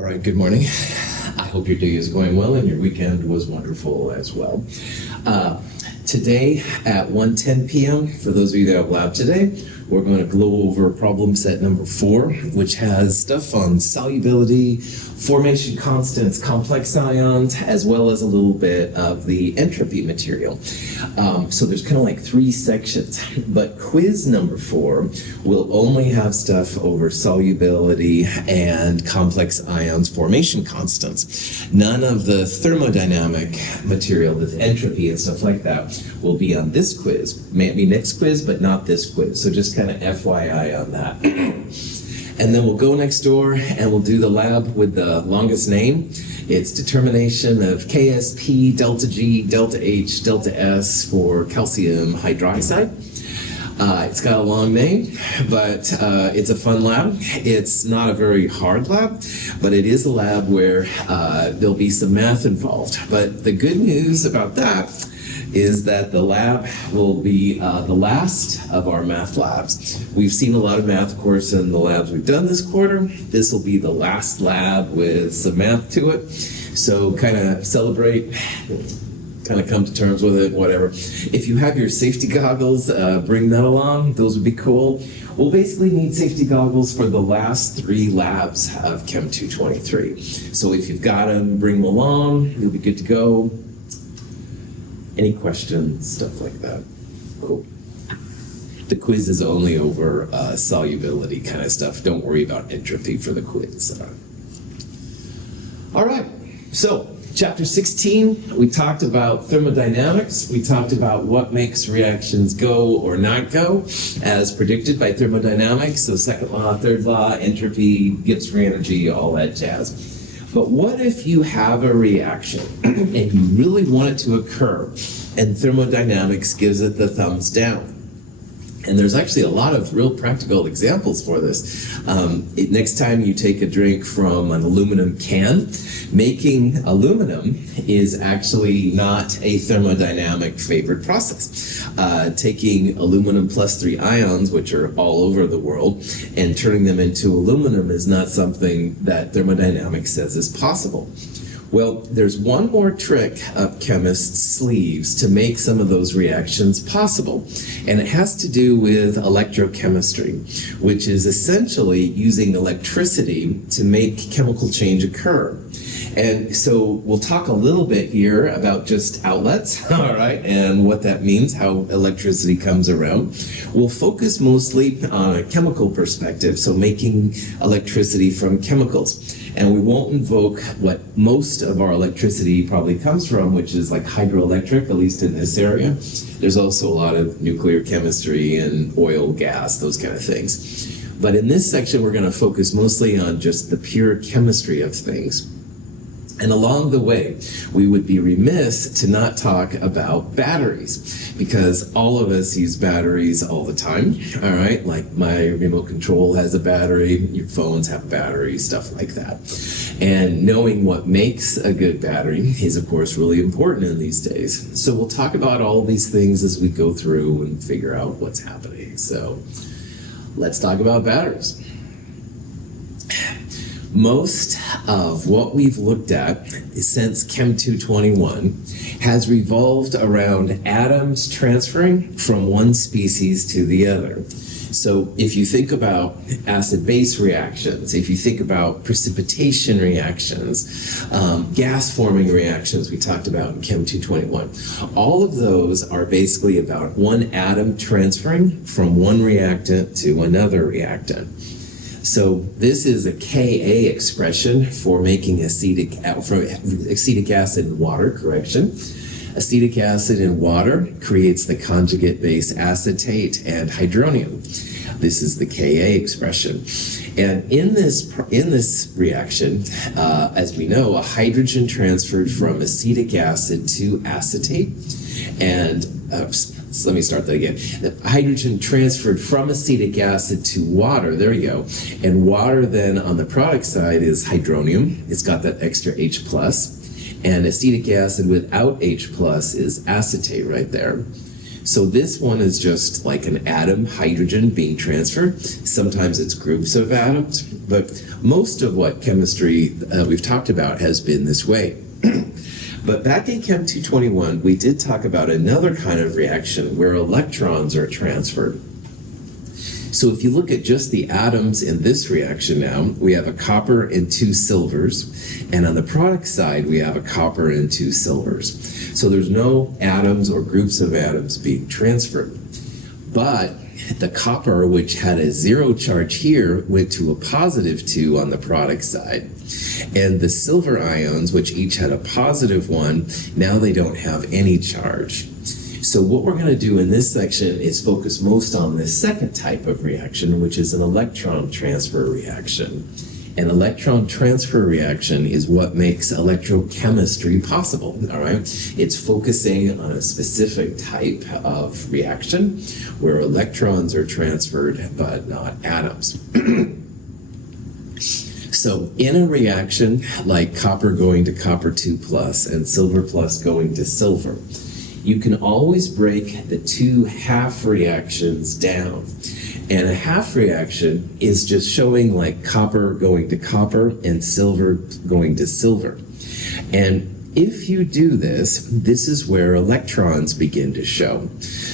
All right, good morning. I hope your day is going well and your weekend was wonderful as well. Today at 1:10 p.m., for those of you that have lab today, we're going to go over problem set number 4, which has stuff on solubility, formation constants, complex ions, as well as a little bit of the entropy material. So there's kind of like 3 sections, but quiz number 4 will only have stuff over solubility and complex ions formation constants. None of the thermodynamic material, the entropy and stuff like that, will be on this quiz. Maybe next quiz, but not this quiz. So just kind of FYI on that. And then we'll go next door and we'll do the lab with the longest name. It's determination of KSP, delta G, delta H, delta S for calcium hydroxide. It's got a long name, but it's a fun lab. It's not a very hard lab, but it is a lab where there'll be some math involved. But the good news about that is that the lab will be the last of our math labs. We've seen a lot of math, of course, in the labs we've done this quarter. This will be the last lab with some math to it. So kind of celebrate, kind of come to terms with it, whatever. If you have your safety goggles, bring that along. Those would be cool. We'll basically need safety goggles for the last 3 labs of Chem 223. So if you've got them, bring them along. You'll be good to go. Any questions, stuff like that? Cool. The quiz is only over solubility kind of stuff. Don't worry about entropy for the quiz. All right, so chapter 16, we talked about thermodynamics. We talked about what makes reactions go or not go as predicted by thermodynamics. So second law, third law, entropy, Gibbs free energy, all that jazz. But what if you have a reaction and you really want it to occur and thermodynamics gives it the thumbs down? And there's actually a lot of real practical examples for this. Next time you take a drink from an aluminum can, making aluminum is actually not a thermodynamic favored process. Taking aluminum plus 3 ions, which are all over the world, and turning them into aluminum is not something that thermodynamics says is possible. Well, there's one more trick up chemists' sleeves to make some of those reactions possible, and it has to do with electrochemistry, which is essentially using electricity to make chemical change occur. And so we'll talk a little bit here about just outlets, all right, and what that means, how electricity comes around. We'll focus mostly on a chemical perspective, so making electricity from chemicals. And we won't invoke what most of our electricity probably comes from, which is like hydroelectric, at least in this area. There's also a lot of nuclear chemistry and oil, gas, those kind of things. But in this section, we're going to focus mostly on just the pure chemistry of things. And along the way, we would be remiss to not talk about batteries, because all of us use batteries all the time, all right? Like my remote control has a battery, your phones have batteries, stuff like that. And knowing what makes a good battery is, of course, really important in these days. So we'll talk about all these things as we go through and figure out what's happening. So let's talk about batteries. Most of what we've looked at since Chem 221 has revolved around atoms transferring from one species to the other. So if you think about acid-base reactions, if you think about precipitation reactions, gas-forming reactions we talked about in Chem 221, all of those are basically about one atom transferring from one reactant to another reactant. So this is a Ka expression for making acetic acid in water, correction. Acetic acid in water creates the conjugate base acetate and hydronium. This is the Ka expression. And in this reaction, as we know, a hydrogen transferred from acetic acid to acetate, and so let me start that again. The hydrogen transferred from acetic acid to water, there you go. And water then on the product side is hydronium. It's got that extra H+. And acetic acid without H+ is acetate right there. So this one is just like an atom, hydrogen being transferred. Sometimes it's groups of atoms, but most of what chemistry we've talked about has been this way. But back in Chem 221, we did talk about another kind of reaction where electrons are transferred. So if you look at just the atoms in this reaction now, we have a copper and 2 silvers, and on the product side, we have a copper and 2 silvers. So there's no atoms or groups of atoms being transferred. But the copper, which had a 0 charge here, went to a positive 2 on the product side. And the silver ions, which each had a positive 1, now they don't have any charge. So what we're going to do in this section is focus most on the second type of reaction, which is an electron transfer reaction. An electron transfer reaction is what makes electrochemistry possible, all right? It's focusing on a specific type of reaction where electrons are transferred but not atoms. So in a reaction like copper going to copper 2 plus and silver plus going to silver, you can always break the 2 half reactions down. And a half reaction is just showing like copper going to copper and silver going to silver. And if you do this, this is where electrons begin to show.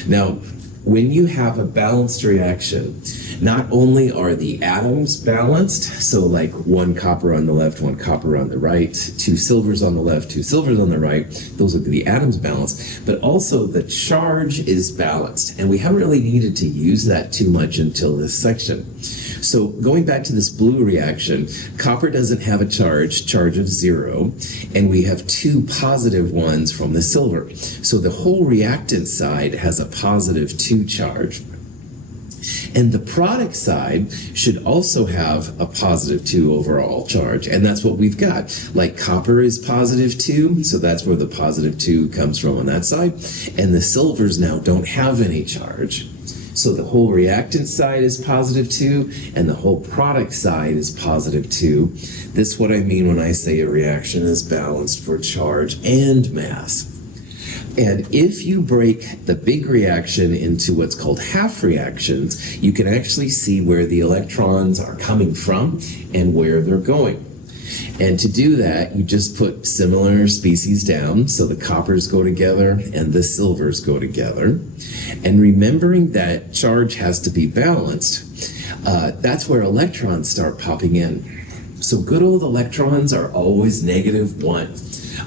Now, when you have a balanced reaction, not only are the atoms balanced, so like 1 copper on the left, 1 copper on the right, 2 silvers on the left, 2 silvers on the right, those are the atoms balanced, but also the charge is balanced. And we haven't really needed to use that too much until this section. So going back to this blue reaction, copper doesn't have a charge of 0, and we have 2 positive ones from the silver. So the whole reactant side has a positive 2 charge. And the product side should also have a positive 2 overall charge, and that's what we've got. Like copper is positive 2, so that's where the positive 2 comes from on that side, and the silvers now don't have any charge. So the whole reactant side is positive 2, and the whole product side is positive 2. This is what I mean when I say a reaction is balanced for charge and mass. And if you break the big reaction into what's called half reactions, you can actually see where the electrons are coming from and where they're going. And to do that, you just put similar species down, so the coppers go together and the silvers go together. And remembering that charge has to be balanced, that's where electrons start popping in. So good old electrons are always -1.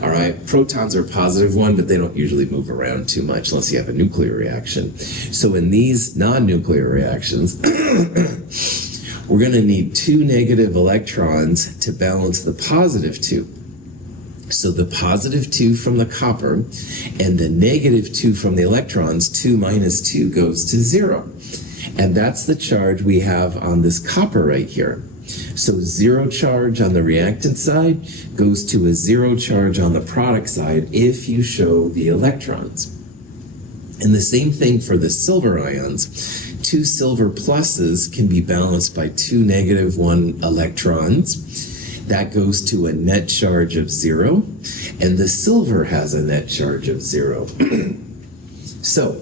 All right, protons are positive 1, but they don't usually move around too much unless you have a nuclear reaction. So in these non-nuclear reactions, we're going to need 2 negative electrons to balance the positive 2. So the positive 2 from the copper and the negative 2 from the electrons, 2 minus 2 goes to 0. And that's the charge we have on this copper right here. So 0 charge on the reactant side goes to a 0 charge on the product side if you show the electrons. And the same thing for the silver ions. 2 silver pluses can be balanced by 2 -1 electrons. That goes to a net charge of 0, and the silver has a net charge of 0. So,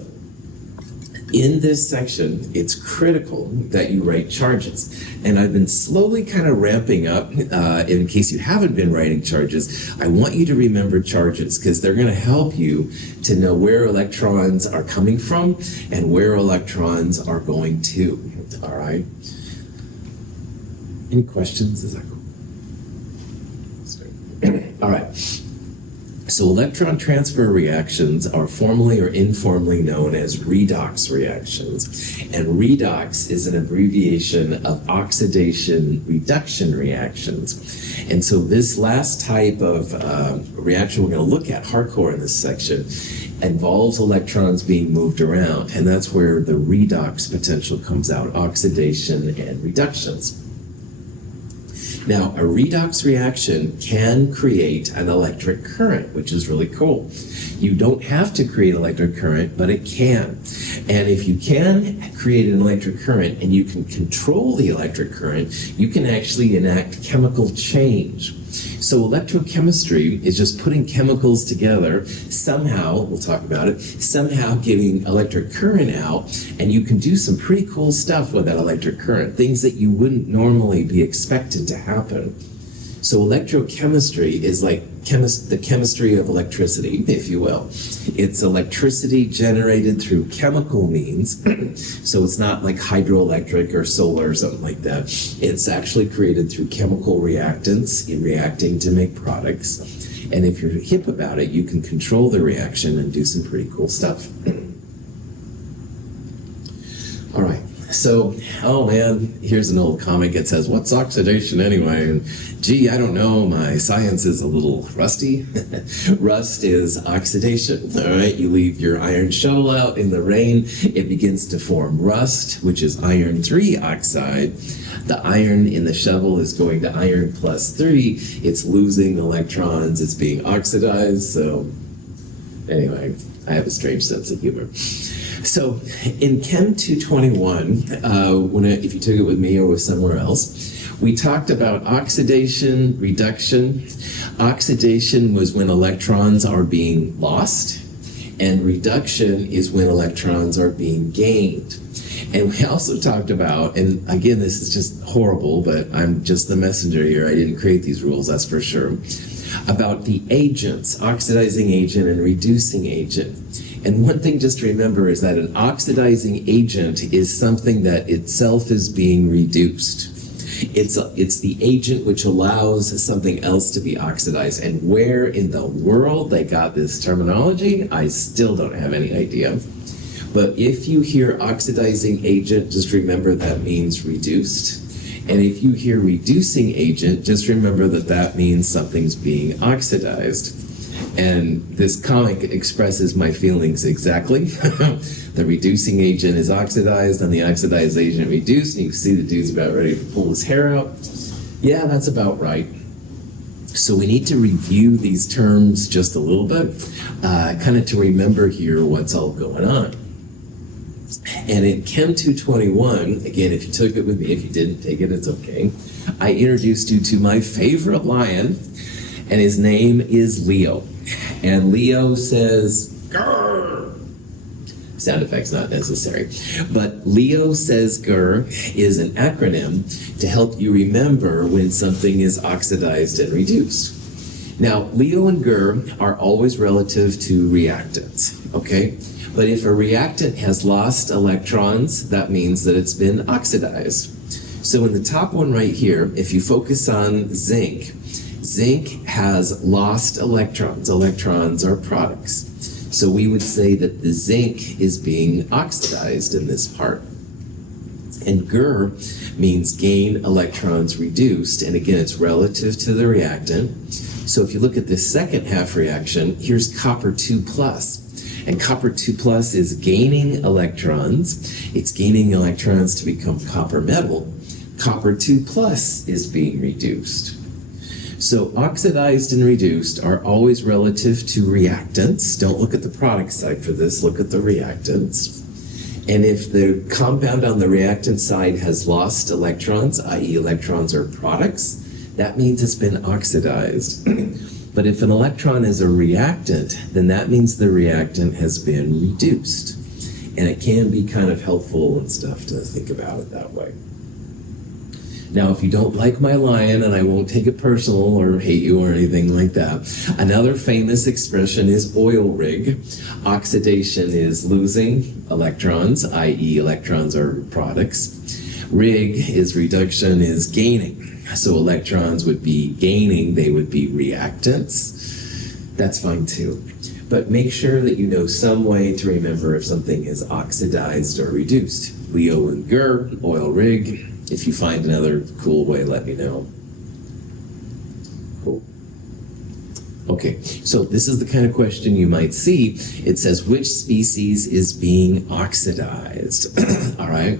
in this section, it's critical that you write charges. And I've been slowly kind of ramping up, in case you haven't been writing charges. I want you to remember charges because they're going to help you to know where electrons are coming from and where electrons are going to. All right? Any questions? Is that cool? All right. So electron transfer reactions are formally or informally known as redox reactions. And redox is an abbreviation of oxidation reduction reactions. And so this last type of reaction we're going to look at hardcore in this section involves electrons being moved around. And that's where the redox potential comes out, oxidation and reductions. Now, a redox reaction can create an electric current, which is really cool. You don't have to create electric current, but it can. And if you can create an electric current and you can control the electric current, you can actually enact chemical change. So electrochemistry is just putting chemicals together, somehow, we'll talk about it, somehow getting electric current out, and you can do some pretty cool stuff with that electric current, things that you wouldn't normally be expected to happen. So electrochemistry is like the chemistry of electricity, if you will. It's electricity generated through chemical means. So it's not like hydroelectric or solar or something like that. It's actually created through chemical reactants in reacting to make products. And if you're hip about it, you can control the reaction and do some pretty cool stuff. All right. So, oh man, here's an old comic. It says, what's oxidation anyway? And gee, I don't know. My science is a little rusty. Rust is oxidation. All right, you leave your iron shovel out in the rain. It begins to form rust, which is iron 3 oxide. The iron in the shovel is going to iron plus 3. It's losing electrons. It's being oxidized. So anyway, I have a strange sense of humor. So in Chem 221, if you took it with me or with somewhere else, we talked about oxidation, reduction. Oxidation was when electrons are being lost, and reduction is when electrons are being gained. And we also talked about, and again, this is just horrible, but I'm just the messenger here. I didn't create these rules, that's for sure, about the agents, oxidizing agent and reducing agent. And one thing just to remember is that an oxidizing agent is something that itself is being reduced. It's the agent which allows something else to be oxidized. And where in the world they got this terminology, I still don't have any idea. But if you hear oxidizing agent, just remember that means reduced. And if you hear reducing agent, just remember that that means something's being oxidized. And this comic expresses my feelings exactly. The reducing agent is oxidized and the oxidized agent reduced. And you can see the dude's about ready to pull his hair out. Yeah, that's about right. So we need to review these terms just a little bit, kind of to remember here what's all going on. And in Chem 221, again, if you took it with me, if you didn't take it, it's okay. I introduced you to my favorite lion, and his name is Leo. And Leo says, grr. Sound effects not necessary. But Leo says grr is an acronym to help you remember when something is oxidized and reduced. Now, Leo and grr are always relative to reactants, okay? But if a reactant has lost electrons, that means that it's been oxidized. So in the top one right here, if you focus on zinc, zinc has lost electrons. Electrons are products. So we would say that the zinc is being oxidized in this part. And grr means gain electrons reduced. And again, it's relative to the reactant. So if you look at this second half reaction, here's copper 2 plus. And copper 2 plus is gaining electrons. It's gaining electrons to become copper metal. Copper 2 plus is being reduced. So oxidized and reduced are always relative to reactants. Don't look at the product side for this, look at the reactants. And if the compound on the reactant side has lost electrons, i.e. electrons are products, that means it's been oxidized. But if an electron is a reactant, then that means the reactant has been reduced. And it can be kind of helpful and stuff to think about it that way. Now, if you don't like my lion, and I won't take it personal or hate you or anything like that, another famous expression is oil rig. Oxidation is losing electrons, i.e. electrons are products. Rig is reduction is gaining. So electrons would be gaining, they would be reactants. That's fine too. But make sure that you know some way to remember if something is oxidized or reduced. Leo and grr, oil rig. If you find another cool way, let me know. Cool. Okay, so this is the kind of question you might see. It says, which species is being oxidized? All right.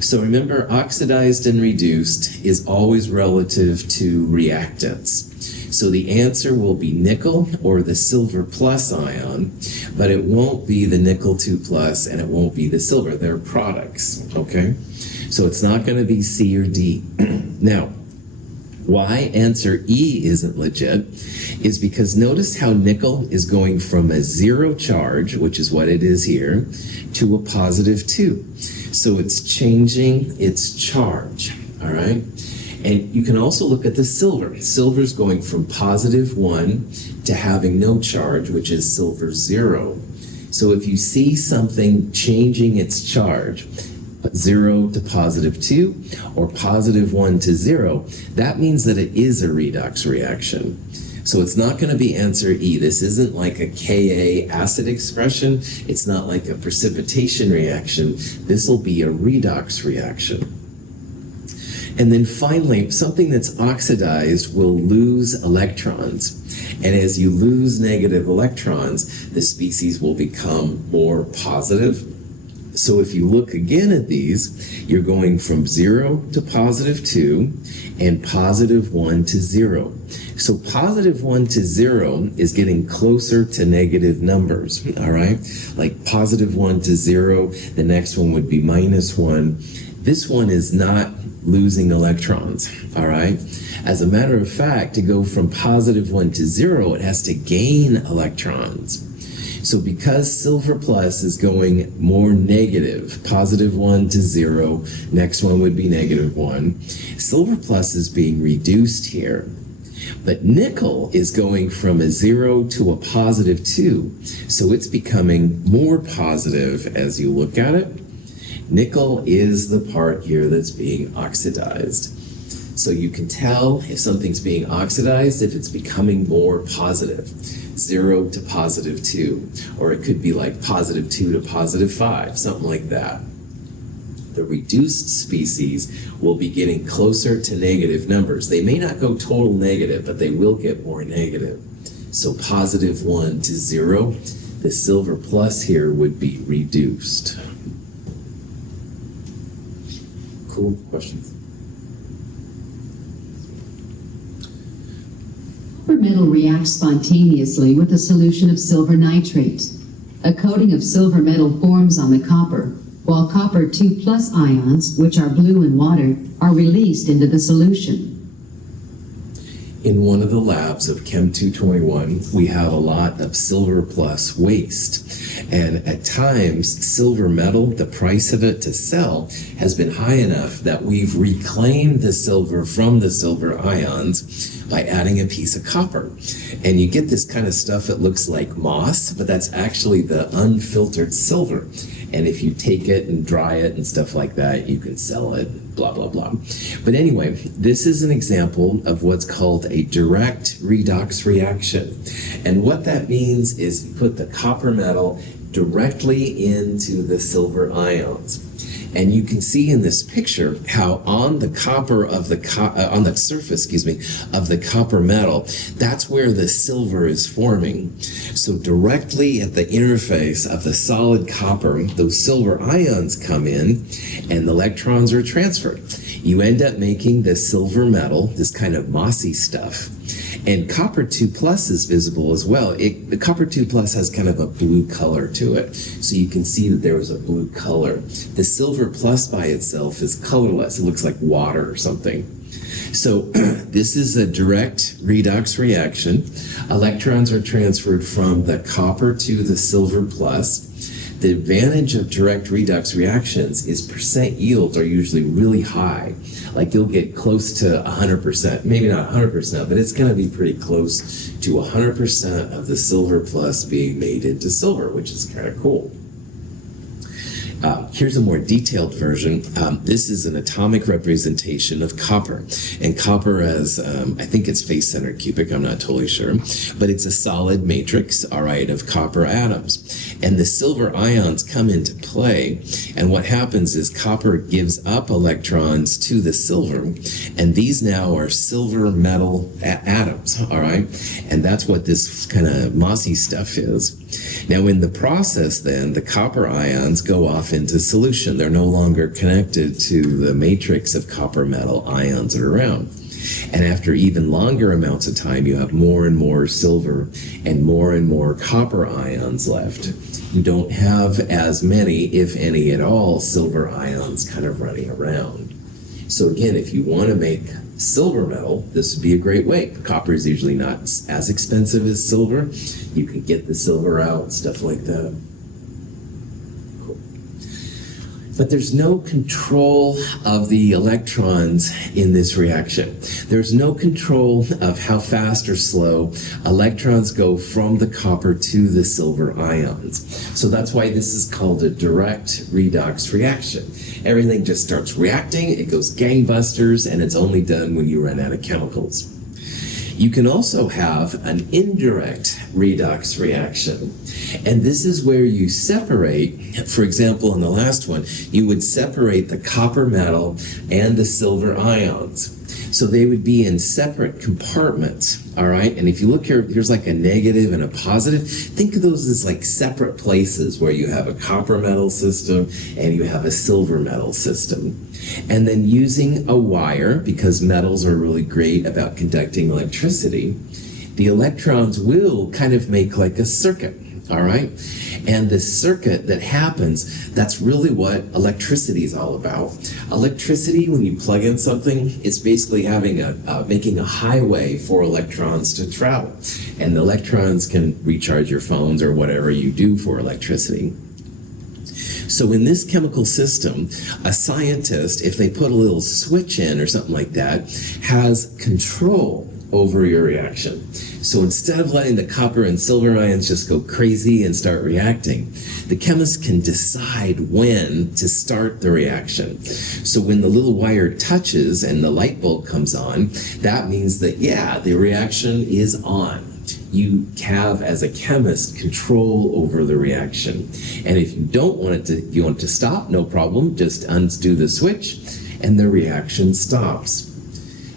So remember, oxidized and reduced is always relative to reactants. So the answer will be nickel or the silver plus ion, but it won't be the nickel 2 plus and it won't be the silver. They're products, okay? So it's not going to be C or D. Now, Why answer E isn't legit is because notice how nickel is going from a 0 charge, which is what it is here, to a positive 2. So it's changing its charge, all right? And you can also look at the silver. Silver's going from positive 1 to having no charge, which is silver 0. So if you see something changing its charge, 0 to positive 2 or positive 1 to 0, that means that it is a redox reaction. So it's not going to be answer E. This isn't like a Ka acid expression. It's not like a precipitation reaction. This will be a redox reaction. And then finally, something that's oxidized will lose electrons. And as you lose negative electrons, the species will become more positive. So if you look again at these, you're going from 0 to positive 2 and positive 1 to 0. So positive 1 to 0 is getting closer to negative numbers, all right? Like positive 1 to 0, the next one would be minus 1. This one is not losing electrons, all right? As a matter of fact, to go from positive 1 to 0, it has to gain electrons. So because silver plus is going more negative, positive 1 to 0, next one would be negative 1, silver plus is being reduced here. But nickel is going from a 0 to a positive 2, so it's becoming more positive as you look at it. Nickel is the part here that's being oxidized. So you can tell if something's being oxidized if it's becoming more positive. 0 to positive 2, or it could be like positive 2 to positive 5, something like that. The reduced species will be getting closer to negative numbers. They may not go total negative, but they will get more negative. So positive 1 to 0, the silver plus here would be reduced. Cool. Questions? Copper metal reacts spontaneously with a solution of silver nitrate. A coating of silver metal forms on the copper, while copper 2+ ions, which are blue in water, are released into the solution. In one of the labs of Chem 221, we have a lot of silver plus waste. And at times, silver metal, the price of it to sell, has been high enough that we've reclaimed the silver from the silver ions by adding a piece of copper. And you get this kind of stuff that looks like moss, but that's actually the unfiltered silver. And if you take it and dry it and stuff like that, you can sell it, blah, blah, blah. But anyway, this is an example of what's called a direct redox reaction. And what that means is you put the copper metal directly into the silver ions. And you can see in this picture how on the copper of the on the surface, of the copper metal, that's where the silver is forming. So directly at the interface of the solid copper, those silver ions come in, and the electrons are transferred. You end up making the silver metal, this kind of mossy stuff. And copper 2+ is visible as well. The copper 2+ has kind of a blue color to it. So you can see that there was a blue color. The silver plus by itself is colorless. It looks like water or something. So this is a direct redox reaction. Electrons are transferred from the copper to the silver plus. The advantage of direct redox reactions is percent yields are usually really high. Like you'll get close to 100%, maybe not 100%, but it's going to be pretty close to 100% of the silver plus being made into silver, which is kind of cool. Here's a more detailed version. This is an atomic representation of copper. And copper as, I think it's face-centered cubic, I'm not totally sure. But it's a solid matrix, all right, of copper atoms. And the silver ions come into play. And what happens is copper gives up electrons to the silver. And these now are silver metal atoms, all right? And that's what this kind of mossy stuff is. Now in the process then, the copper ions go off into solution. They're no longer connected to the matrix of copper metal ions that are around. And after even longer amounts of time, you have more and more silver and more copper ions left. You don't have as many, if any at all, silver ions kind of running around. So again, if you want to make silver metal, this would be a great way. Copper is usually not as expensive as silver. You can get the silver out, stuff like that. Cool. But there's no control of the electrons in this reaction. There's no control of how fast or slow electrons go from the copper to the silver ions. So that's why this is called a direct redox reaction. Everything just starts reacting, it goes gangbusters, and it's only done when you run out of chemicals. You can also have an indirect redox reaction. And this is where you separate, for example, in the last one, you would separate the copper metal and the silver ions. So they would be in separate compartments, all right? And if you look here, here's like a negative and a positive. Think of those as like separate places where you have a copper metal system and you have a silver metal system. And then using a wire, because metals are really great about conducting electricity, the electrons will kind of make like a circuit, all right? And the circuit that happens, that's really what electricity is all about. Electricity, when you plug in something, is basically having making a highway for electrons to travel. And the electrons can recharge your phones or whatever you do for electricity. So in this chemical system, a scientist, if they put a little switch in or something like that, has control over your reaction. So instead of letting the copper and silver ions just go crazy and start reacting, the chemist can decide when to start the reaction. So when the little wire touches and the light bulb comes on, that means that, yeah, the reaction is on. You have, as a chemist, control over the reaction. And if you don't want it to, if you want it to stop, no problem, just undo the switch and the reaction stops.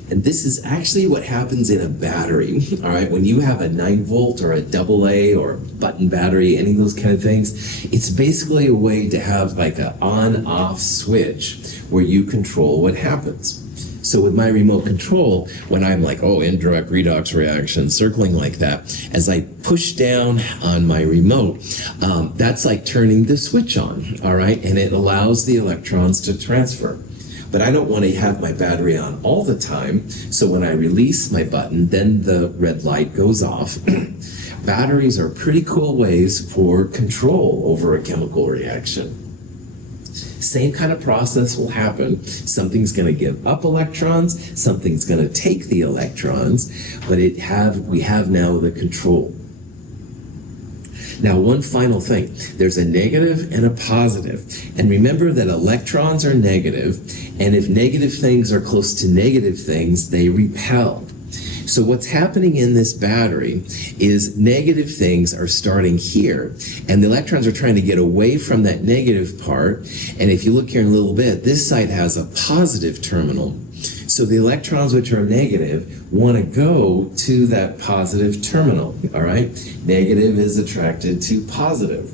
And this is actually what happens in a battery, all right? When you have a 9-volt or a AA or button battery, any of those kind of things, it's basically a way to have like an on-off switch where you control what happens. So with my remote control, when I'm like, oh, indirect redox reaction, circling like that, as I push down on my remote, that's like turning the switch on, all right? And it allows the electrons to transfer. But I don't want to have my battery on all the time, so when I release my button, then the red light goes off. Batteries are pretty cool ways for control over a chemical reaction. Same kind of process will happen. Something's going to give up electrons, something's going to take the electrons, but we have now the control. Now, one final thing. There's a negative and a positive. And remember that electrons are negative, and if negative things are close to negative things, they repel. So what's happening in this battery is negative things are starting here, and the electrons are trying to get away from that negative part. And if you look here in a little bit, this side has a positive terminal. So the electrons which are negative want to go to that positive terminal, all right? Negative is attracted to positive.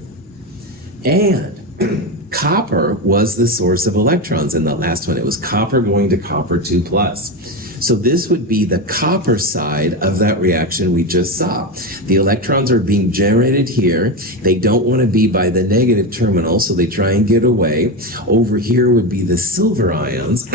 And copper was the source of electrons. In the last one, it was copper going to copper 2+. So this would be the copper side of that reaction we just saw. The electrons are being generated here. They don't want to be by the negative terminal, so they try and get away. Over here would be the silver ions.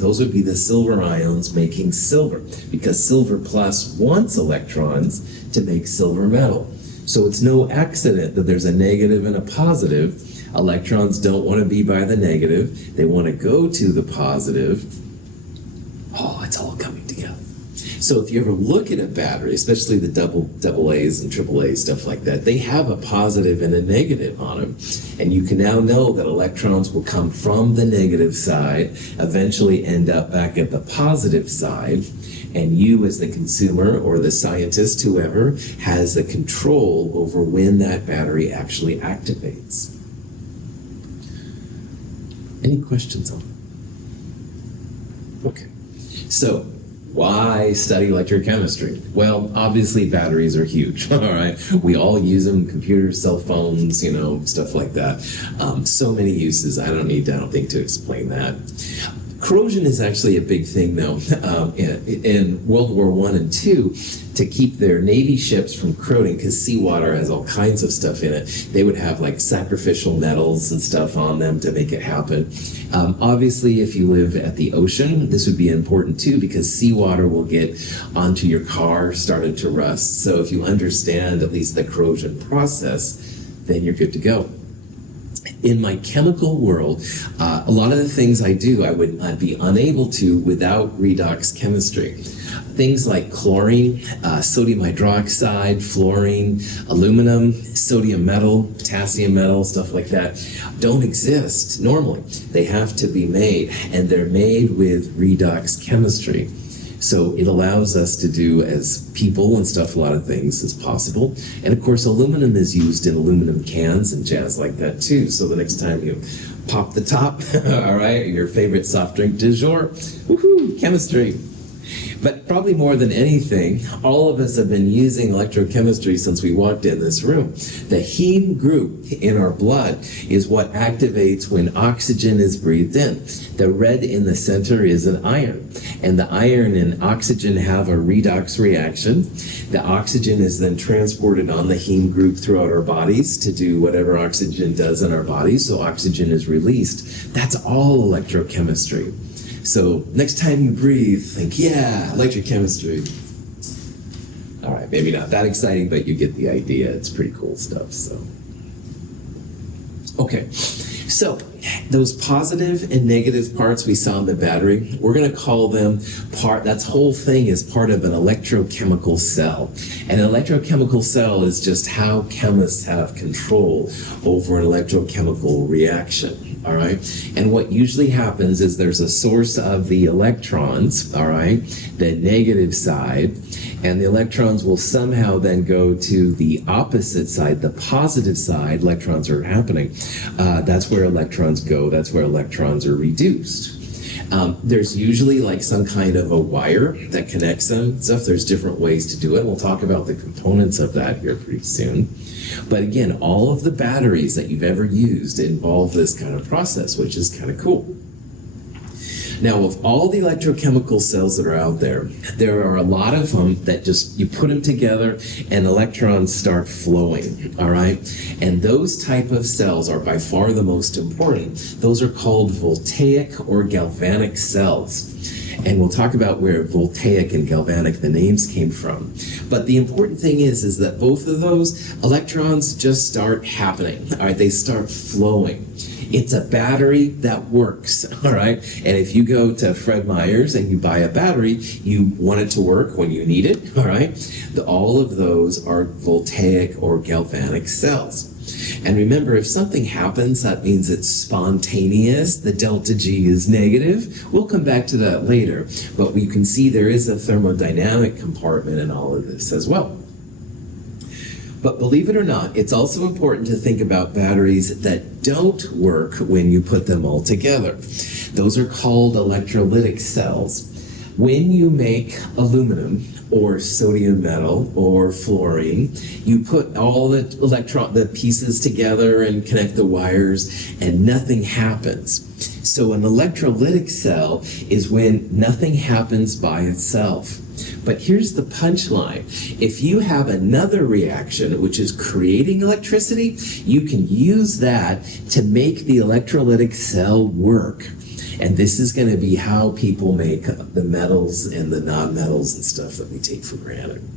Those would be the silver ions making silver, because silver plus wants electrons to make silver metal. So it's no accident that there's a negative and a positive. Electrons don't want to be by the negative. They want to go to the positive. Oh, it's all coming together. So if you ever look at a battery, especially the double A's and triple A's, stuff like that, they have a positive and a negative on them. And you can now know that electrons will come from the negative side, eventually end up back at the positive side. And you, as the consumer or the scientist, whoever, has the control over when that battery actually activates. Any questions on it? Okay. So, why study electrochemistry? Well, obviously batteries are huge, all right? We all use them, computers, cell phones, stuff like that. So many uses. I don't think to explain that. Corrosion is actually a big thing, though. In World War I and II, to keep their Navy ships from corroding, because seawater has all kinds of stuff in it, they would have like sacrificial metals and stuff on them to make it happen. Obviously, if you live at the ocean, this would be important too, because seawater will get onto your car, started to rust. So if you understand at least the corrosion process, then you're good to go. In my chemical world, a lot of the things I do, I'd be unable to without redox chemistry. Things like chlorine, sodium hydroxide, fluorine, aluminum, sodium metal, potassium metal, stuff like that, don't exist normally. They have to be made, and they're made with redox chemistry. So it allows us to do as people and stuff a lot of things as possible. And of course, aluminum is used in aluminum cans and jazz like that too. So the next time you pop the top, all right, your favorite soft drink du jour, woohoo, chemistry. But probably more than anything, all of us have been using electrochemistry since we walked in this room. The heme group in our blood is what activates when oxygen is breathed in. The red in the center is an iron, and the iron and oxygen have a redox reaction. The oxygen is then transported on the heme group throughout our bodies to do whatever oxygen does in our bodies, so oxygen is released. That's all electrochemistry. So next time you breathe, think, yeah, electrochemistry. All right, maybe not that exciting, but you get the idea. It's pretty cool stuff. So, okay, so those positive and negative parts we saw in the battery, we're going to call them that whole thing is part of an electrochemical cell. And an electrochemical cell is just how chemists have control over an electrochemical reaction. All right. And what usually happens is there's a source of the electrons, all right, the negative side, and the electrons will somehow then go to the opposite side, the positive side. Electrons are happening. That's where electrons go. That's where electrons are reduced. There's usually like some kind of a wire that connects them. Stuff. There's different ways to do it. We'll talk about the components of that here pretty soon. But again, all of the batteries that you've ever used involve this kind of process, which is kind of cool. Now, of all the electrochemical cells that are out there, there are a lot of them that just, you put them together and electrons start flowing, all right? And those type of cells are by far the most important. Those are called voltaic or galvanic cells. And we'll talk about where voltaic and galvanic, the names came from. But the important thing is that both of those electrons just start happening, all right? They start flowing. It's a battery that works, all right? And if you go to Fred Meyer's and you buy a battery, you want it to work when you need it, all right? All of those are voltaic or galvanic cells. And remember, if something happens, that means it's spontaneous. The delta G is negative. We'll come back to that later. But we can see there is a thermodynamic compartment in all of this as well. But believe it or not, it's also important to think about batteries that don't work when you put them all together. Those are called electrolytic cells. When you make aluminum or sodium metal or fluorine, you put all the pieces together and connect the wires and nothing happens. So an electrolytic cell is when nothing happens by itself. But here's the punchline. If you have another reaction, which is creating electricity, you can use that to make the electrolytic cell work. And this is going to be how people make the metals and the non-metals and stuff that we take for granted.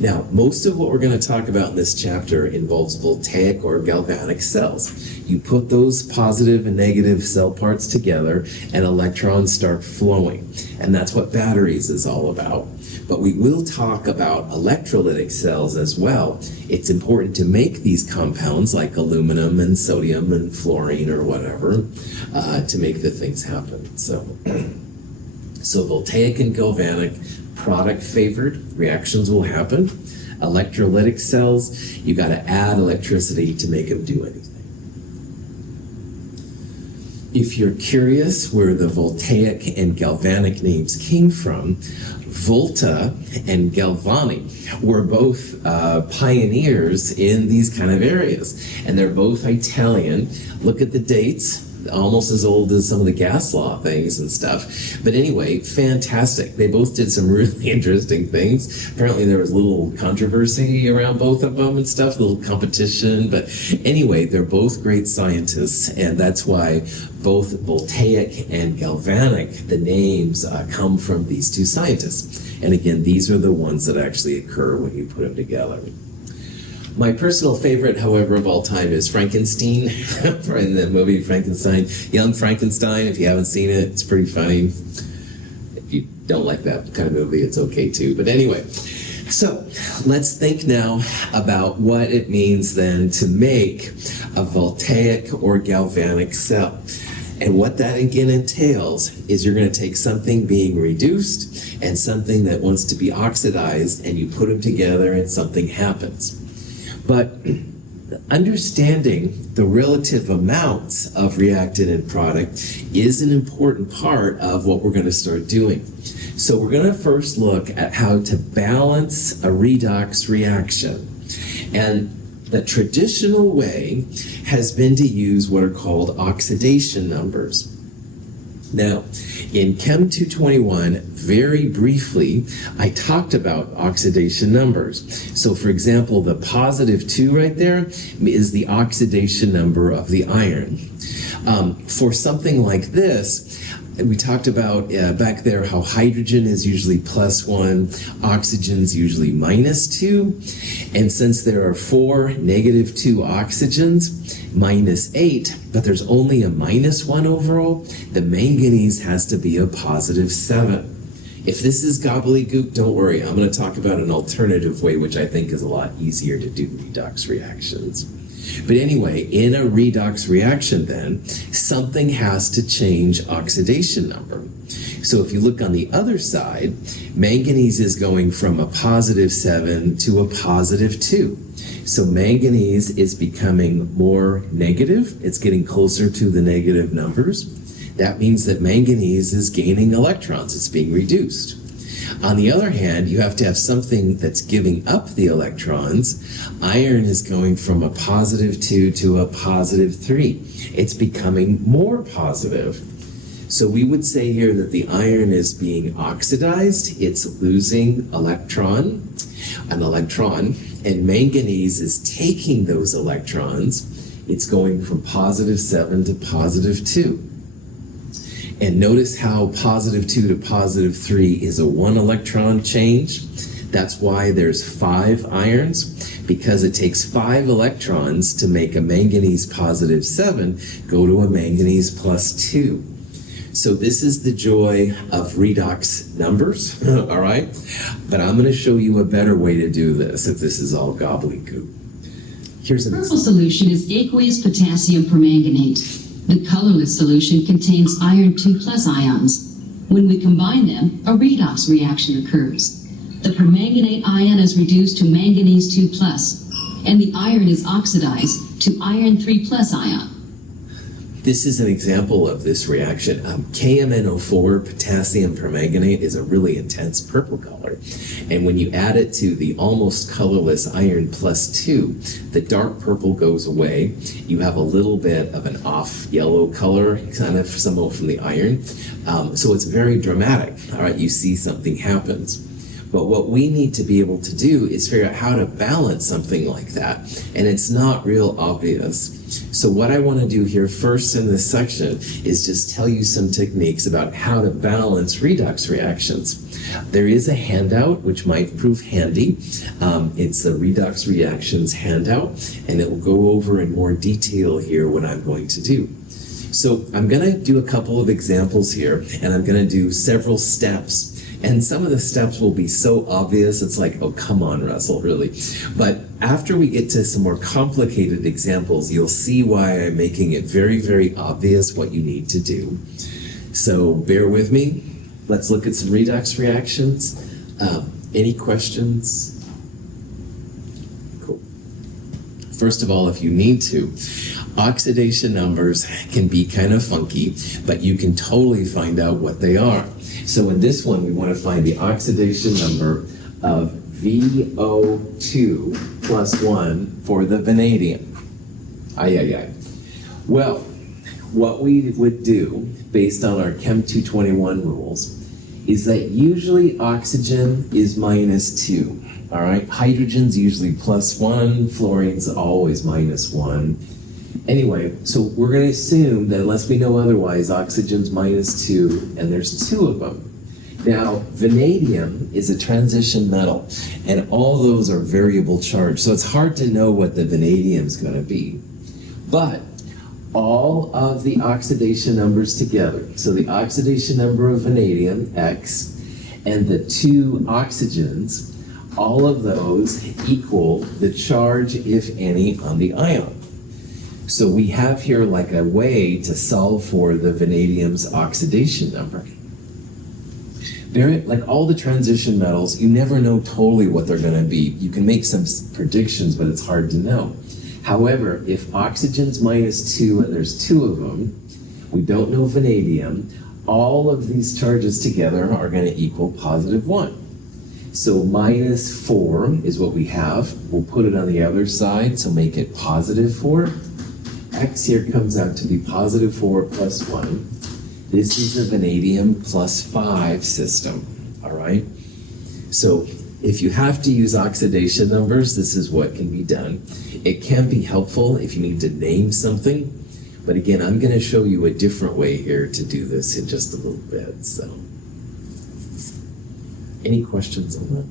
Now, most of what we're going to talk about in this chapter involves voltaic or galvanic cells. You put those positive and negative cell parts together and electrons start flowing. And that's what batteries is all about. But we will talk about electrolytic cells as well. It's important to make these compounds like aluminum and sodium and fluorine or whatever to make the things happen. So voltaic and galvanic, product favored, reactions will happen. Electrolytic cells, you got to add electricity to make them do anything. If you're curious where the voltaic and galvanic names came from, Volta and Galvani were both pioneers in these kind of areas, and they're both Italian. Look at the dates. almost as old as some of the gas law things and stuff. But anyway, fantastic. They both did some really interesting things. Apparently there was a little controversy around both of them and stuff, a little competition. But anyway, they're both great scientists, and that's why both voltaic and galvanic, the names come from these two scientists. And again, these are the ones that actually occur when you put them together. My personal favorite, however, of all time is Frankenstein, in the movie Frankenstein. Young Frankenstein, if you haven't seen it, it's pretty funny. If you don't like that kind of movie, it's okay too. But anyway, so let's think now about what it means then to make a voltaic or galvanic cell. And what that again entails is you're going to take something being reduced and something that wants to be oxidized, and you put them together and something happens. But understanding the relative amounts of reactant and product is an important part of what we're going to start doing. So we're going to first look at how to balance a redox reaction. And the traditional way has been to use what are called oxidation numbers. Now, in Chem 221, very briefly, I talked about oxidation numbers. So, for example, the +2 right there is the oxidation number of the iron. For something like this, we talked about back there how hydrogen is usually +1, oxygen is usually -2, and since there are 4 -2 oxygens, -8, but there's only a -1 overall, the manganese has to be a +7. If this is gobbledygook, don't worry. I'm going to talk about an alternative way, which I think is a lot easier to do redox reactions. But anyway, in a redox reaction then, something has to change oxidation number. So if you look on the other side, manganese is going from a +7 to a +2. So manganese is becoming more negative. It's getting closer to the negative numbers. That means that manganese is gaining electrons. It's being reduced. On the other hand, you have to have something that's giving up the electrons. Iron is going from a +2 to a +3. It's becoming more positive. So we would say here that the iron is being oxidized. It's losing an electron, and manganese is taking those electrons. It's going from +7 to +2. And notice how +2 to +3 is a 1 electron change. That's why there's 5 irons, because it takes 5 electrons to make a manganese +7 go to a manganese +2. So this is the joy of redox numbers, all right? But I'm going to show you a better way to do this if this is all gobbledygook. Here's an Purple solution is aqueous potassium permanganate. The colorless solution contains iron 2+ ions. When we combine them, a redox reaction occurs. The permanganate ion is reduced to manganese 2+, and the iron is oxidized to iron 3+ ion. This is an example of this reaction. KMnO4, potassium permanganate, is a really intense purple color. And when you add it to the almost colorless iron +2, the dark purple goes away. You have a little bit of an off yellow color, kind of somewhat from the iron. So it's very dramatic. All right, you see something happens. But what we need to be able to do is figure out how to balance something like that. And it's not real obvious. So what I want to do here first in this section is just tell you some techniques about how to balance redox reactions. There is a handout which might prove handy. It's the redox reactions handout, and it will go over in more detail here what I'm going to do. So I'm going to do a couple of examples here, and I'm going to do several steps. And some of the steps will be so obvious, it's like, oh, come on, Russell, really. But after we get to some more complicated examples, you'll see why I'm making it very, very obvious what you need to do. So bear with me. Let's look at some redox reactions. Any questions? Cool. First of all, if you need to, oxidation numbers can be kind of funky, but you can totally find out what they are. So in this one, we want to find the oxidation number of VO2 +1 for the vanadium. Well, what we would do based on our Chem 221 rules is that usually oxygen is -2, all right? Hydrogen's usually +1, fluorine's always -1. Anyway, so we're going to assume that unless we know otherwise, oxygen's -2, and there's 2 of them. Now, vanadium is a transition metal, and all those are variable charge, so it's hard to know what the vanadium's going to be. But all of the oxidation numbers together, so the oxidation number of vanadium, X, and the 2 oxygens, all of those equal the charge, if any, on the ion. So we have here like a way to solve for the vanadium's oxidation number. Like all the transition metals, you never know totally what they're going to be. You can make some predictions, but it's hard to know. However, if oxygen's -2 and there's 2 of them, we don't know vanadium, all of these charges together are going to equal +1. So -4 is what we have. We'll put it on the other side, so make it +4. X here comes out to be +4 + 1. This is a vanadium +5 system, all right? So if you have to use oxidation numbers, this is what can be done. It can be helpful if you need to name something, but again, I'm going to show you a different way here to do this in just a little bit. So, any questions on that?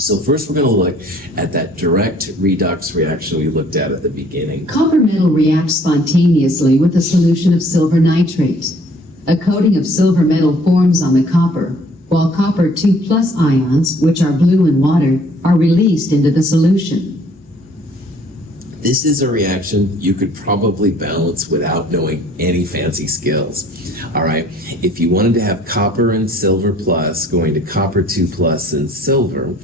So first we're going to look at that direct redox reaction we looked at the beginning. Copper metal reacts spontaneously with a solution of silver nitrate. A coating of silver metal forms on the copper, while copper 2+ ions, which are blue in water, are released into the solution. This is a reaction you could probably balance without knowing any fancy skills. All right, if you wanted to have copper and silver plus going to copper 2+ and silver,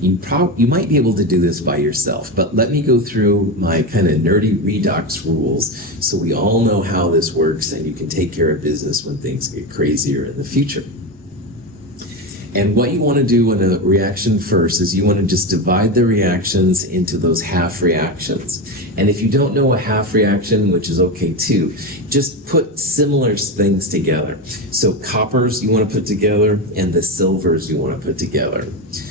you might be able to do this by yourself, but let me go through my kind of nerdy redox rules so we all know how this works and you can take care of business when things get crazier in the future. And what you want to do in a reaction first is you want to just divide the reactions into those half reactions. And if you don't know a half reaction, which is okay too, just put similar things together. So coppers you want to put together and the silvers you want to put together.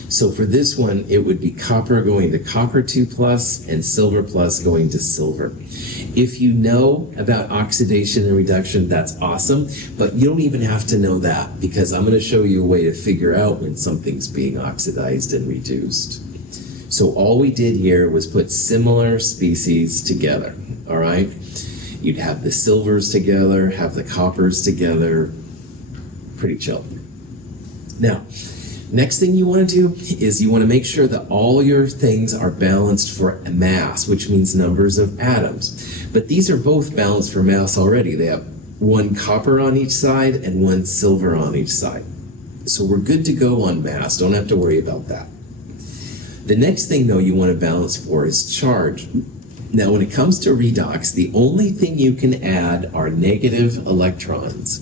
So for this one, it would be copper going to copper 2+ and silver plus going to silver. If you know about oxidation and reduction, that's awesome, but you don't even have to know that because I'm going to show you a way to figure out when something's being oxidized and reduced. So all we did here was put similar species together, all right? You'd have the silvers together, have the coppers together, pretty chill. Now, next thing you want to do is you want to make sure that all your things are balanced for mass, which means numbers of atoms. But these are both balanced for mass already. They have 1 copper on each side and 1 silver on each side. So we're good to go on mass. Don't have to worry about that. The next thing, though, you want to balance for is charge. Now, when it comes to redox, the only thing you can add are negative electrons.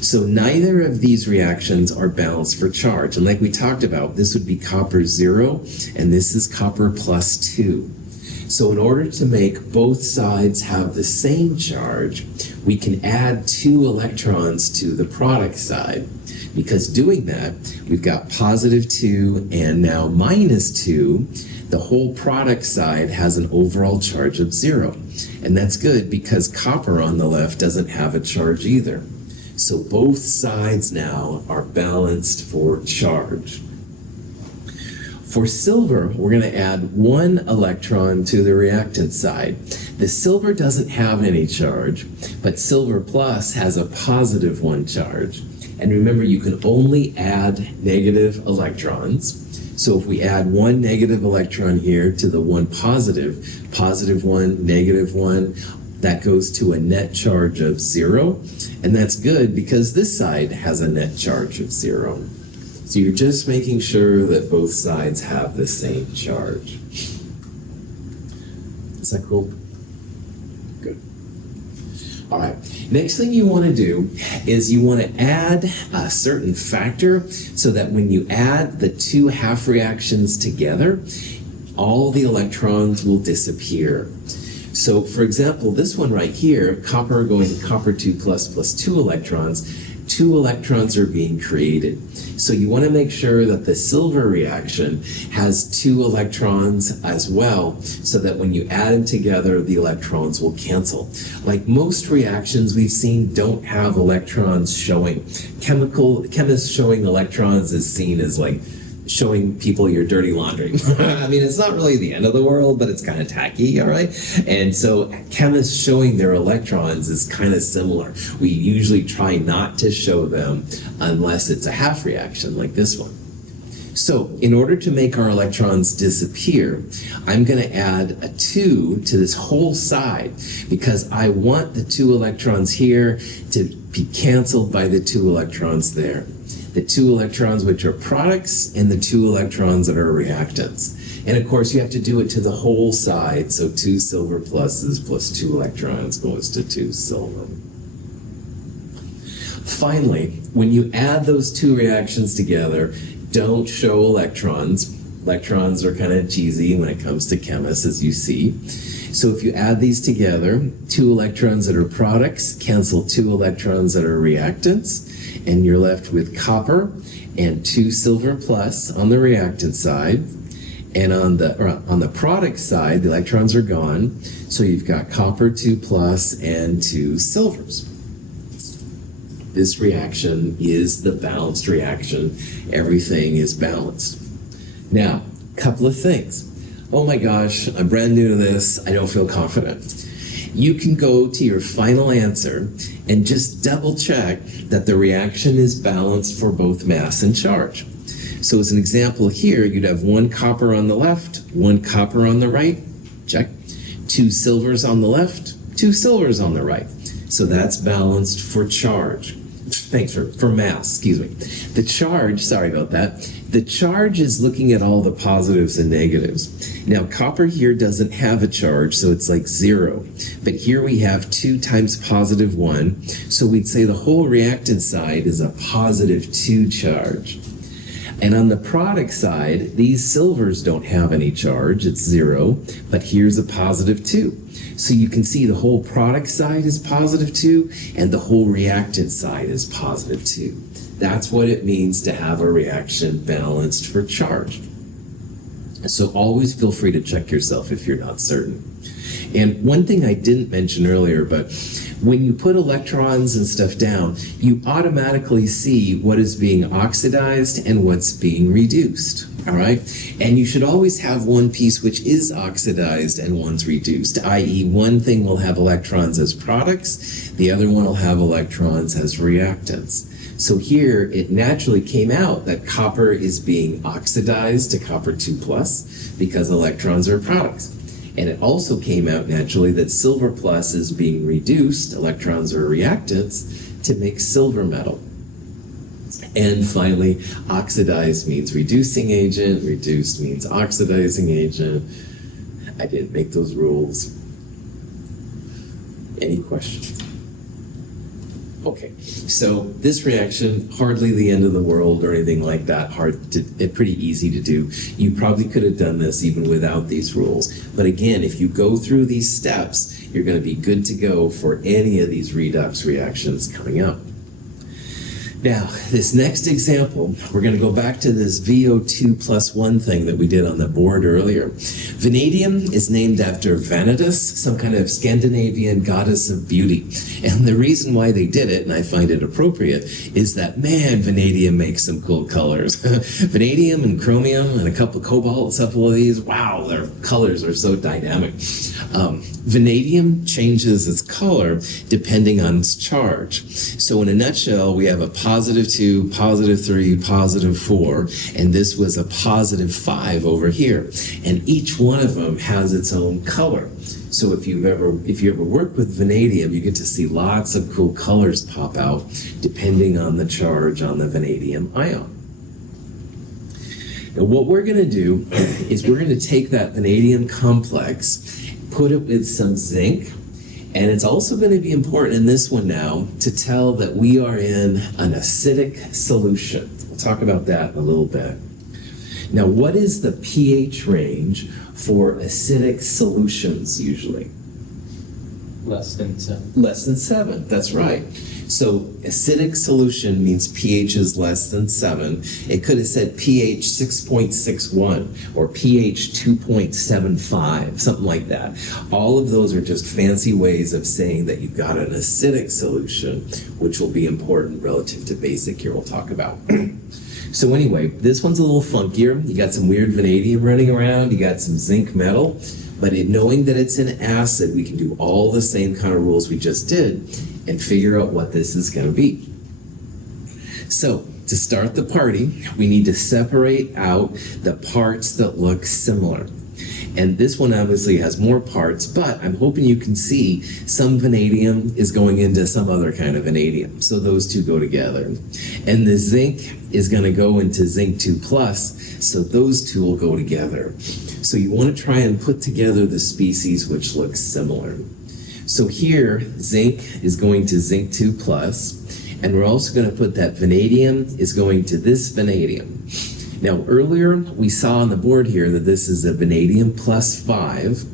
So neither of these reactions are balanced for charge. And like we talked about, this would be copper 0, and this is copper +2. So in order to make both sides have the same charge, we can add 2 electrons to the product side. Because doing that, we've got +2 and now -2. The whole product side has an overall charge of 0. And that's good because copper on the left doesn't have a charge either. So both sides now are balanced for charge. For silver, we're going to add 1 electron to the reactant side. The silver doesn't have any charge, but silver plus has a +1 charge. And remember, you can only add negative electrons. So if we add 1 negative electron here to the 1 positive, +1, -1, that goes to a net charge of 0. And that's good because this side has a net charge of 0. So you're just making sure that both sides have the same charge. Is that cool? Good. All right. Next thing you want to do is you want to add a certain factor so that when you add the 2 half reactions together, all the electrons will disappear. So, for example, this one right here, copper going to copper 2 plus 2 electrons are being created. So you want to make sure that the silver reaction has 2 electrons as well, so that when you add them together, the electrons will cancel. Like most reactions we've seen don't have electrons showing. Chemists showing electrons is seen as like showing people your dirty laundry. I mean, it's not really the end of the world, but it's kind of tacky, all right? And so chemists showing their electrons is kind of similar. We usually try not to show them unless it's a half reaction like this one. So in order to make our electrons disappear, I'm going to add a 2 to this whole side because I want the 2 electrons here to be canceled by the 2 electrons there. The 2 electrons which are products and the 2 electrons that are reactants. And of course you have to do it to the whole side, so 2 silver pluses plus 2 electrons goes to 2 silver. Finally, when you add those 2 reactions together, don't show electrons. Electrons are kind of cheesy when it comes to chemists, as you see. So if you add these together, 2 electrons that are products cancel 2 electrons that are reactants, and you're left with copper and 2 silver plus on the reactant side. And on the product side, the electrons are gone, so you've got copper 2 plus and 2 silvers. This reaction is the balanced reaction. Everything is balanced. Now, a couple of things. Oh my gosh, I'm brand new to this, I don't feel confident. You can go to your final answer and just double check that the reaction is balanced for both mass and charge. So as an example here, you'd have 1 copper on the left, 1 copper on the right, check. 2 silvers on the left, 2 silvers on the right. So that's balanced for charge. Thanks for mass, excuse me. The charge, sorry about that. The charge is looking at all the positives and negatives. Now, copper here doesn't have a charge, so it's like 0. But here we have 2 times positive 1, so we'd say the whole reactant side is a positive 2 charge. And on the product side, these silvers don't have any charge, it's 0, but here's a positive 2. So you can see the whole product side is positive 2, and the whole reactant side is positive 2. That's what it means to have a reaction balanced for charge. So always feel free to check yourself if you're not certain. And one thing I didn't mention earlier, but when you put electrons and stuff down, you automatically see what is being oxidized and what's being reduced, all right? And you should always have one piece which is oxidized and one's reduced, i.e. one thing will have electrons as products, the other one will have electrons as reactants. So here, it naturally came out that copper is being oxidized to copper 2 plus because electrons are products. And it also came out naturally that silver plus is being reduced, electrons are reactants, to make silver metal. And finally, oxidized means reducing agent, reduced means oxidizing agent. I didn't make those rules. Any questions? Okay, so this reaction, hardly the end of the world or anything like that, pretty easy to do. You probably could have done this even without these rules. But again, if you go through these steps, you're going to be good to go for any of these redox reactions coming up. Now, this next example, we're going to go back to this VO2 plus 1 thing that we did on the board earlier. Vanadium is named after Vanitas, some kind of Scandinavian goddess of beauty. And the reason why they did it, and I find it appropriate, is that, man, vanadium makes some cool colors. Vanadium and chromium and a couple of cobalt, a couple of these, wow, their colors are so dynamic. Vanadium changes its color depending on its charge. So in a nutshell, we have a positive 2, positive 3, positive 4, and this was a positive 5 over here. And each one of them has its own color. So if you ever work with vanadium, you get to see lots of cool colors pop out depending on the charge on the vanadium ion. Now what we're going to do is we're going to take that vanadium complex, put it with some zinc, and it's also going to be important in this one now to tell that we are in an acidic solution. We'll talk about that in a little bit. Now, what is the pH range for acidic solutions usually? Less than 7. Less than 7, that's right. So acidic solution means pH is less than 7. It could have said pH 6.61 or pH 2.75, something like that. All of those are just fancy ways of saying that you've got an acidic solution, which will be important relative to basic here we'll talk about. So anyway, this one's a little funkier. You got some weird vanadium running around. You got some zinc metal. But in knowing that it's an acid, we can do all the same kind of rules we just did and figure out what this is going to be. So to start the party, we need to separate out the parts that look similar. And this one obviously has more parts, but I'm hoping you can see some vanadium is going into some other kind of vanadium. So those two go together. And the zinc is going to go into zinc 2 plus, so those two will go together. So you want to try and put together the species which look similar. So here, zinc is going to zinc 2 plus, and we're also going to put that vanadium is going to this vanadium. Now earlier we saw on the board here that this is a vanadium plus 5,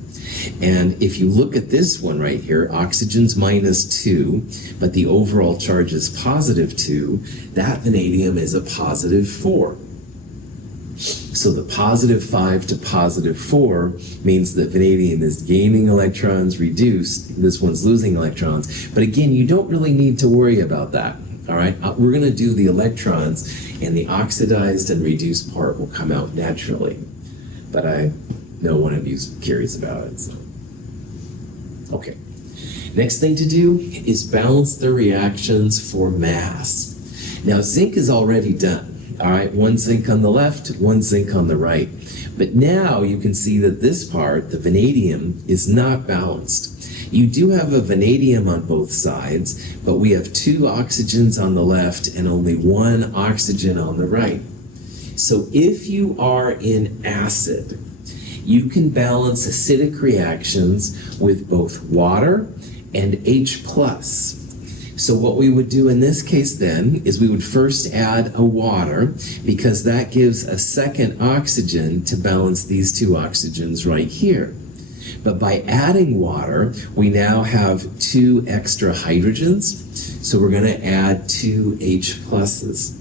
and if you look at this one right here, oxygen's minus 2, but the overall charge is positive 2, that vanadium is a positive 4. So the positive 5 to positive 4 means that vanadium is gaining electrons, reduced, this one's losing electrons, but again, you don't really need to worry about that. All right, we're going to do the electrons, and the oxidized and reduced part will come out naturally. But I know one of you curious about it. So. Okay, next thing to do is balance the reactions for mass. Now, zinc is already done. All right, one zinc on the left, one zinc on the right. But now you can see that this part, the vanadium, is not balanced. You do have a vanadium on both sides, but we have 2 oxygens on the left and only 1 oxygen on the right. So if you are in acid, you can balance acidic reactions with both water and H+. So what we would do in this case then is we would first add a water, because that gives a second oxygen to balance these 2 oxygens right here. But by adding water, we now have 2 extra hydrogens, so we're going to add 2 H pluses.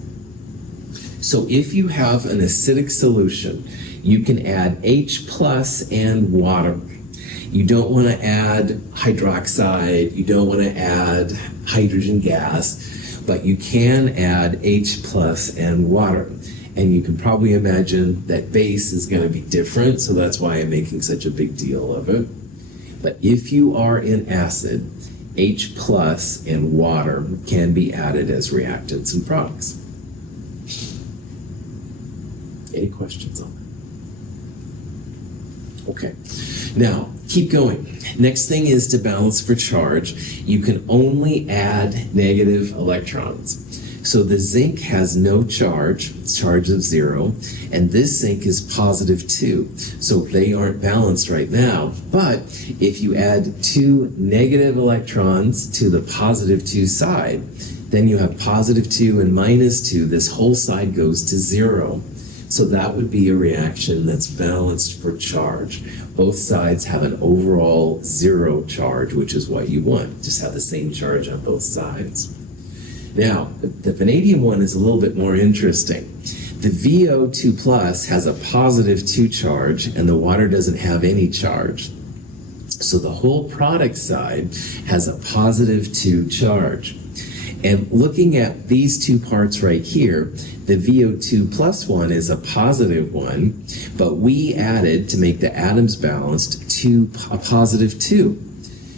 So if you have an acidic solution, you can add H plus and water. You don't want to add hydroxide, you don't want to add hydrogen gas, but you can add H plus and water. And you can probably imagine that base is going to be different, so that's why I'm making such a big deal of it. But if you are in acid, H plus and water can be added as reactants and products. Any questions on that? Okay. Now, keep going. Next thing is to balance for charge. You can only add negative electrons. So the zinc has no charge of 0, and this zinc is positive 2. So they aren't balanced right now. But if you add 2 negative electrons to the positive 2 side, then you have positive 2 and minus 2. This whole side goes to 0. So that would be a reaction that's balanced for charge. Both sides have an overall 0 charge, which is what you want. Just have the same charge on both sides. Now, the vanadium one is a little bit more interesting. The VO2 plus has a positive 2 charge, and the water doesn't have any charge. So the whole product side has a positive 2 charge. And looking at these 2 parts right here, the VO2 plus one is a positive 1, but we added, to make the atoms balanced, a positive 2.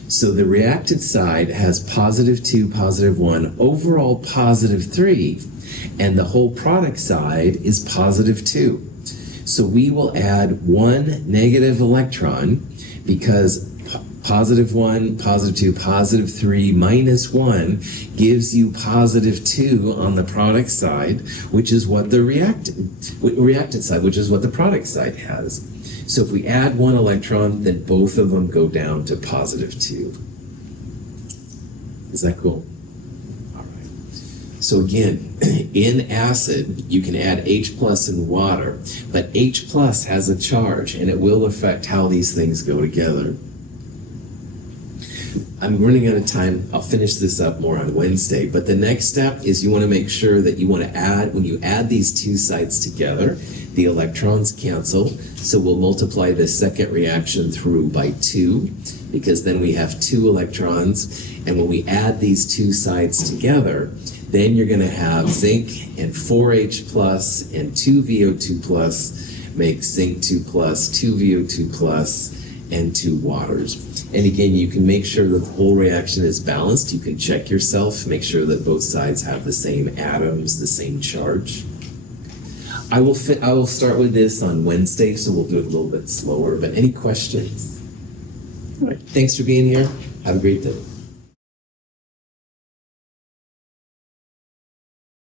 So the reactant side has positive 2, positive 1, overall positive 3, and the whole product side is positive 2. So we will add 1 negative electron, because positive 1, positive 2, positive 3, minus 1 gives you positive 2 on the product side, which is what the reactant side, which is what the product side has. So if we add 1 electron, then both of them go down to positive 2. Is that cool? All right. So So again, in acid, you can add H plus in water, but H plus has a charge, and it will affect how these things go together. I'm running out of time. I'll finish this up more on Wednesday. But the next step is you want to make sure that you want to add, when you add these two sites together, the electrons cancel. So we'll multiply the second reaction through by 2, because then we have 2 electrons. And when we add these two sites together, then you're going to have zinc and 4H plus and 2 VO2 plus makes zinc 2 plus, 2 VO2 plus, and 2 waters. And again, you can make sure that the whole reaction is balanced. You can check yourself, make sure that both sides have the same atoms, the same charge. I will start with this on Wednesday, so we'll do it a little bit slower. But any questions? All right. Thanks for being here. Have a great day.